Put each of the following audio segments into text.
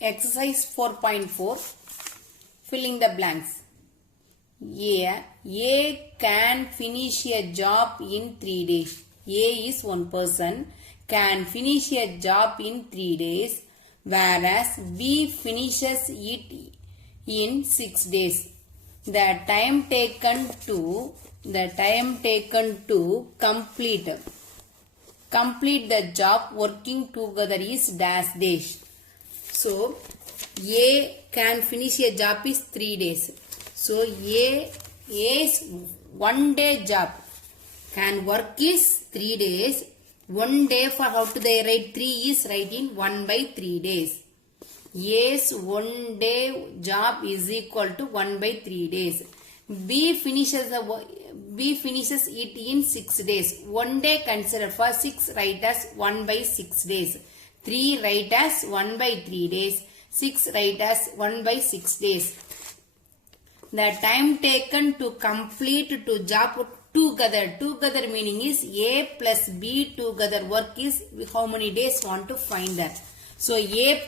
Exercise 4.4 Filling the blanks. A can finish a job in 3 days. A is one person, can finish a job in 3 days, whereas B finishes it in 6 days. The time taken to complete the job working together is dash dash. So, A can finish a job is 3 days. So, A's 1 day job can work is 3 days. 1 day for how to they write 3 is writing 1 by 3 days. A's 1 day job is equal to 1 by 3 days. B finishes it in 6 days. 1 day consider for 6 write as 1 by 6 days. 3 write as 1 by 3 days. 6 write as 1 by 6 days. The time taken to complete to job together meaning is A plus B together work is how many days want to find that. So A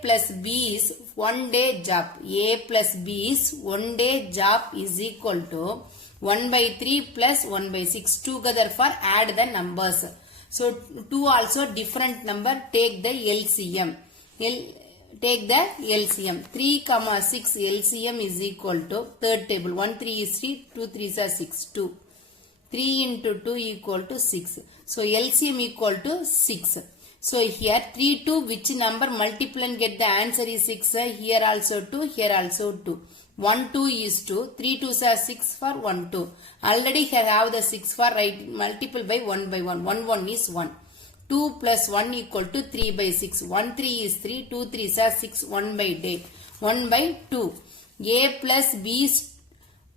plus B is 1 day job. A plus B is 1 day job is equal to 1 by 3 plus 1 by 6 together for add the numbers. So 2 also different number, take the LCM. Take the LCM. 3, 6 LCM is equal to third table. 1 3 is 3, 2 3s are 6, 2. 3 into 2 equal to 6. So LCM equal to 6. So here 3 2 which number multiply and get the answer is 6. Here also 2, here also 2. 1 2 is 2, 3 2s are 6 for 1 2. Already here have the 6 for right multiple by 1 by 1. 1 1 is 1. 2 plus 1 equal to 3 by 6. 1 3 is 3, 2 3s are 6, 1 by 8. 1 by 2. A plus B is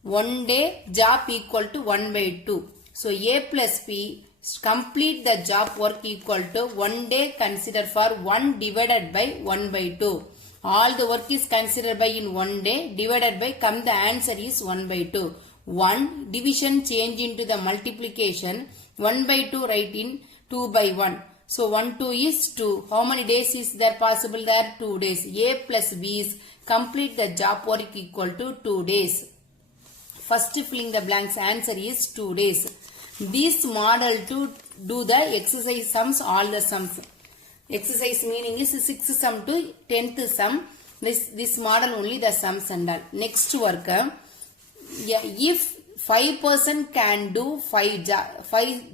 1 day job equal to 1 by 2. So A plus B complete the job work equal to 1 day consider for 1 divided by 1 by 2. All the work is considered by in 1 day divided by come the answer is 1 by 2. 1 division change into the multiplication 1 by 2 write in 2 by 1. So 1 2 is 2. How many days is there possible there? 2 days. A plus B is complete the job work equal to 2 days. First filling the blanks answer is 2 days. This model to do the exercise sums all the sums. Exercise meaning is 6th sum to 10th sum. This model only the sums and all. Next work. If 5% can do 5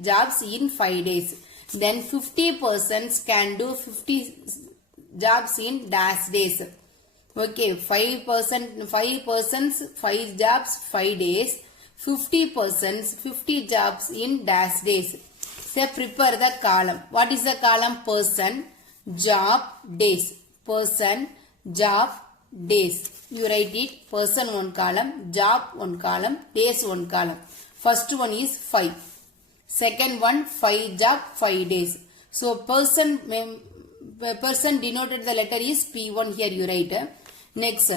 jobs in 5 days, then 50% can do 50 jobs in dash days. Okay, 5% 5 jobs 5 days, 50% 50 jobs in dash days. So prepare the column. What is the column? Person, job, days. Person, job, days. You write it. Person 1 column, job 1 column, days 1 column. First one is 5. Second one 5 job 5 days. So person denoted the letter is P1 here you write. Next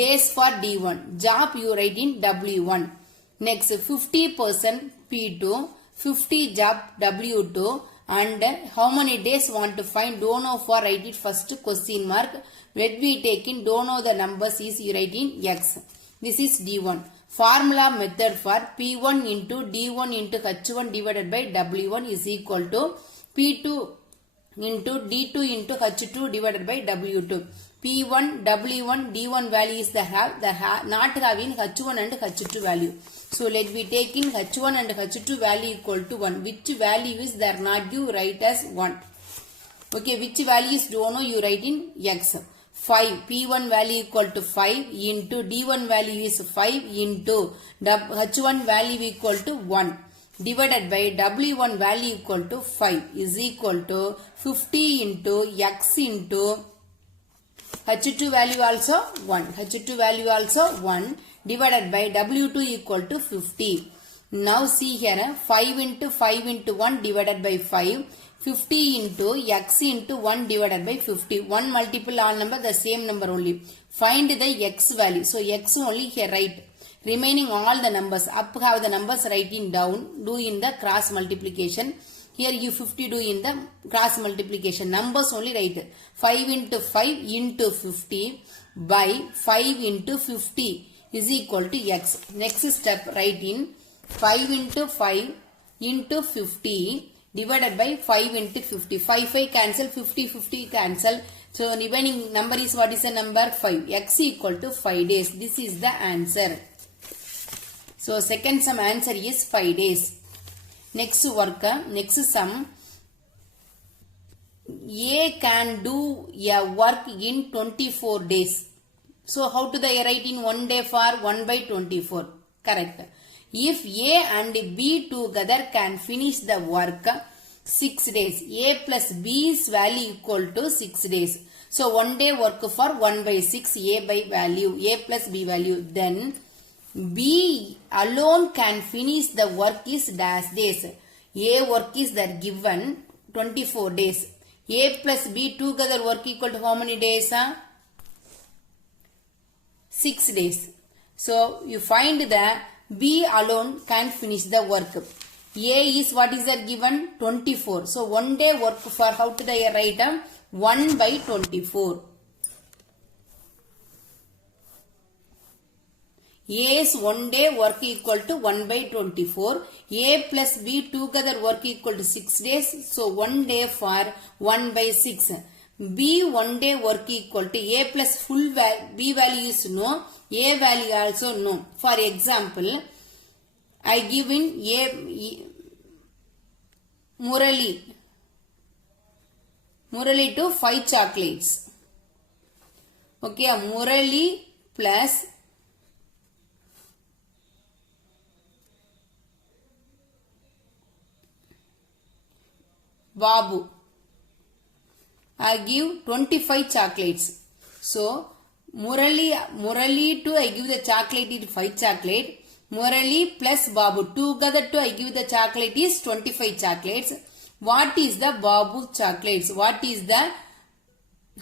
days for D1. Job you write in W1. Next 50% P2. 50 job W2 and how many days want to find, don't know for write it first question mark. Let we take in don't know the numbers is you write in X. This is D1. Formula method for P1 into D1 into H1 divided by W1 is equal to P2 into D2 into H2 divided by W2. P1, W1, D1 value is the not having H1 and H2 value. So let me take in H1 and H2 value equal to 1. Which value is there not you write as 1. Okay, which value is don't know you write in X. 5. P1 value equal to 5 into D1 value is 5 into H1 value equal to 1 divided by W1 value equal to 5 is equal to 50 into X into H2 value also 1. H2 value also 1 divided by W2 equal to 50. Now see here 5 into 5 into 1 divided by 5. 50 into X into 1 divided by 50. 1 multiple all number the same number only. Find the X value. So X only here write. Remaining all the numbers. Up have the numbers writing down. Do in the cross multiplication. Here you 50 do in the cross multiplication. Numbers only write. 5 into 5 into 50 by 5 into 50 is equal to x. Next step, write in 5 into 5 into 50 divided by 5 into 50. 5 cancel, 50 cancel. So remaining number is, what is the number? 5. X equal to 5 days. This is the answer. So second sum answer is 5 days. Next work, next sum. A can do a work in 24 days. So how to they write in 1 day for 1 by 24? Correct. If A and B together can finish the work 6 days, A plus B's value equal to 6 days. So 1 day work for 1 by 6, A by value, A plus B value. Then B alone can finish the work is dash days. A work is that given 24 days. A plus B together work equal to how many days? 6 days. So you find that B alone can finish the work. A is, what is that given? 24. So 1 day work for, how to they write? 1 by 24. A's 1 day work equal to 1 by 24. A plus B together work equal to 6 days. So 1 day for 1 by 6. B 1 day work equal to A plus full B value is no. A value also no. For example, I give in A Murali to 5 chocolates. Okay, Murali plus Babu. I give 25 chocolates. So, Murali to I give the chocolate is 5 chocolate. Murali plus Babu. Together to I give the chocolate is 25 chocolates. What is the Babu chocolates? What is the,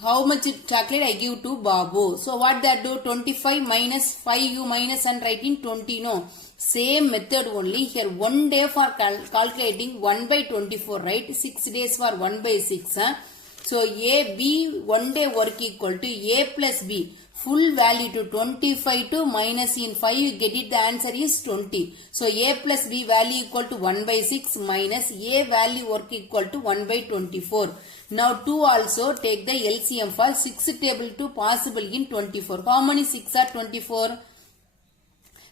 how much chocolate I give to Babu? So, what that do? 25 minus 5 you minus and writing 20. No. Same method only. Here 1 day for calculating 1 by 24, right? 6 days for 1 by 6. Huh? So A, B 1 day work equal to A plus B. Full value to 25 to minus in 5 you get it, the answer is 20. So A plus B value equal to 1 by 6 minus A value work equal to 1 by 24. Now 2 also take the LCM for 6 table to possible in 24. How many 6 are 24?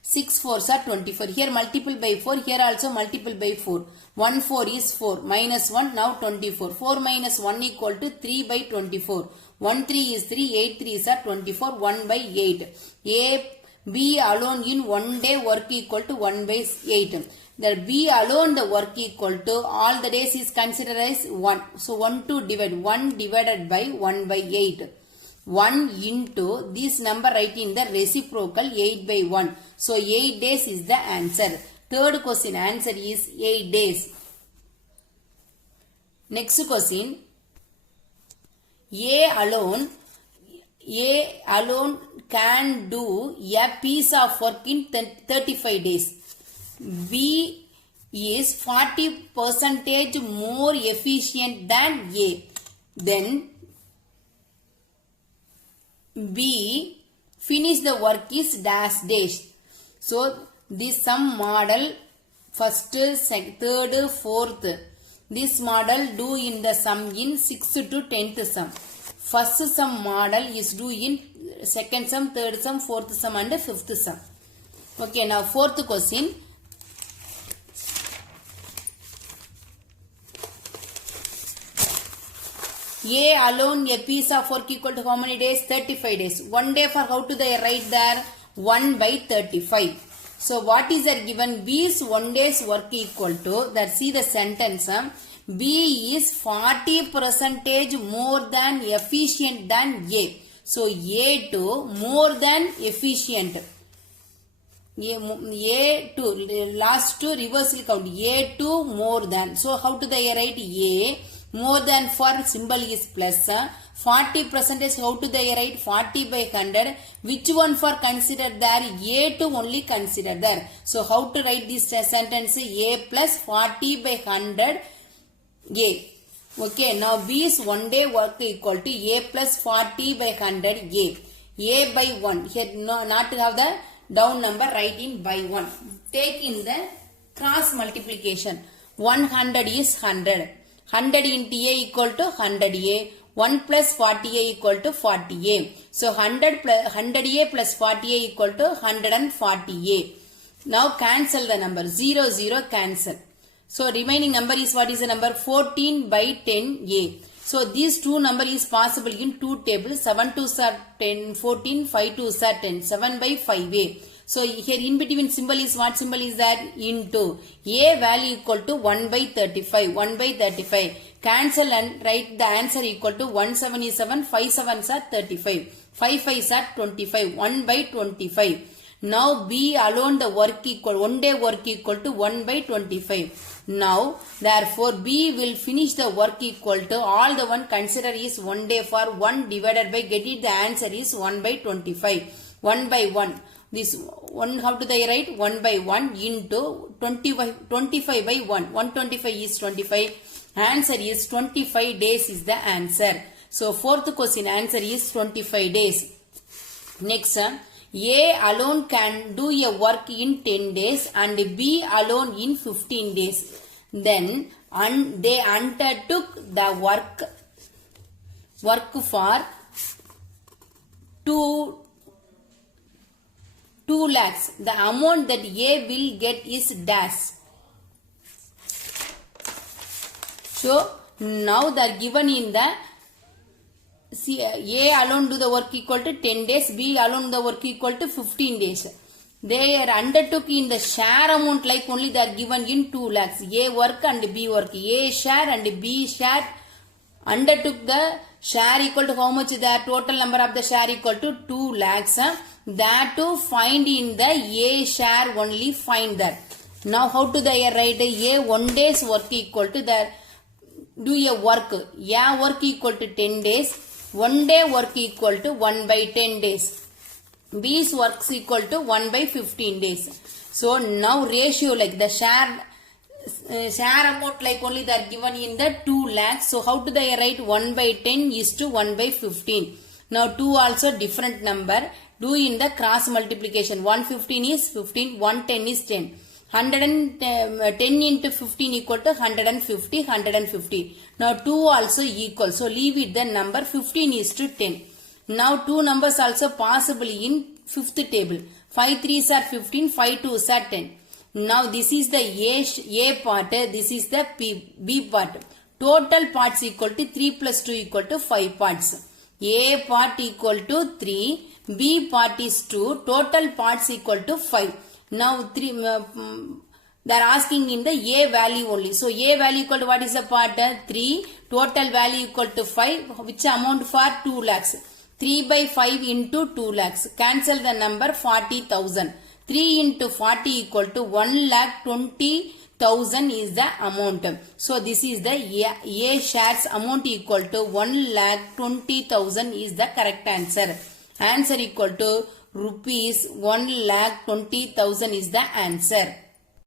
6 4s are 24. Here multiple by 4. Here also multiple by 4. 1 4 is 4. Minus 1 now 24. 4 minus 1 equal to 3 by 24. 1 3 is 3. 8 3s are 24. 1 by 8. A, B alone in 1 day work equal to 1 by 8. The B alone the work equal to all the days is considered as 1. So 1 to divide. 1 divided by 1 by 8. 1 into this number write in the reciprocal 8 by 1. So 8 days is the answer. Third question answer is 8 days. Next question. A alone can do a piece of work in 35 days. B is 40% more efficient than A. Then B finish the work is dash dash. So this sum model first, third, fourth. This model do in the sum in 6th to 10th sum. First sum model is do in second sum, third sum, fourth sum and fifth sum. Okay, now fourth question. A alone a piece of work equal to how many days? 35 days. 1 day for how to they write there? 1 by 35. So what is that given? B's 1 day's work equal to, that see the sentence. B is 40% more than efficient than A. So A to more than efficient. A to last to reversal count. A to more than. So how to they write A? More than for symbol is plus. 40% how to they write? 40 by 100. Which one for consider there? A to only consider there. So how to write this sentence? A plus 40 by 100 A. Okay, now B is 1 day work equal to A plus 40 by 100 A. A by 1. Here not to have the down number, write in by 1. Take in the cross multiplication. 100 is 100. 100 into A equal to 100A. 1 plus 40A equal to 40A. So 100A plus 40A equal to 140A. Now cancel the number. 0, 0 cancel. So remaining number is, what is the number? 14 by 10A. So these two number is possible in two tables. 7 2s are 10, 14, 5 2s are 10. 7 by 5A. So here in between symbol is, what symbol is that? Into. A value equal to 1 by 35. 1 by 35. Cancel and write the answer equal to 1 7 is 7. 5 7s are 35. 5 5s are 25. 1 by 25. Now B alone the work equal, 1 day work equal to 1 by 25. Now therefore B will finish the work equal to, all the one consider is 1 day for 1 divided by, get it, the answer is 1 by 25. 1 by 1. This 1, how do they write? 1 by 1 into 25 by 1. 125 is 25. Answer is 25 days is the answer. So fourth question answer is 25 days. Next, A alone can do a work in 10 days and B alone in 15 days. Then they undertook the work for 2 lakhs. The amount that A will get is dash. So now they are given in the, see, A alone do the work equal to 10 days, B alone the work equal to 15 days. They are undertook in the share amount, like only they are given in 2 lakhs. A work and B work. A share and B share undertook the share equal to how much? The total number of the share equal to 2 lakhs. That to find in the A share only, find that. Now how to they write? A 1 day's work equal to the, do a work. A work equal to 10 days. 1 day work equal to 1 by 10 days. B's works equal to 1 by 15 days. So now ratio, like the share amount, like only they are given in the 2 lakhs. So how do they write? 1 by 10 is to 1 by 15. Now 2 also different number. Do in the cross multiplication. 115 is 15. 110 is 10. 110 into 15 equal to 150. 150. Now 2 also equal. So leave it the number. 15 is to 10. Now two numbers also possible in fifth table. 5 3s are 15. 5 2s are 10. Now this is the A part. This is the B part. Total parts equal to 3 plus 2 equal to 5 parts. A part equal to 3. B part is 2. Total parts equal to 5. Now they are asking in the A value only. So A value equal to what is the part? 3. Total value equal to 5. Which amount for 2 lakhs? 3 by 5 into 2 lakhs. Cancel the number, 40,000. 3 into 40 equal to 1,20,000 is the amount. So this is the A shares amount equal to 1,20,000 is the correct answer. Answer equal to rupees 1,20,000 is the answer.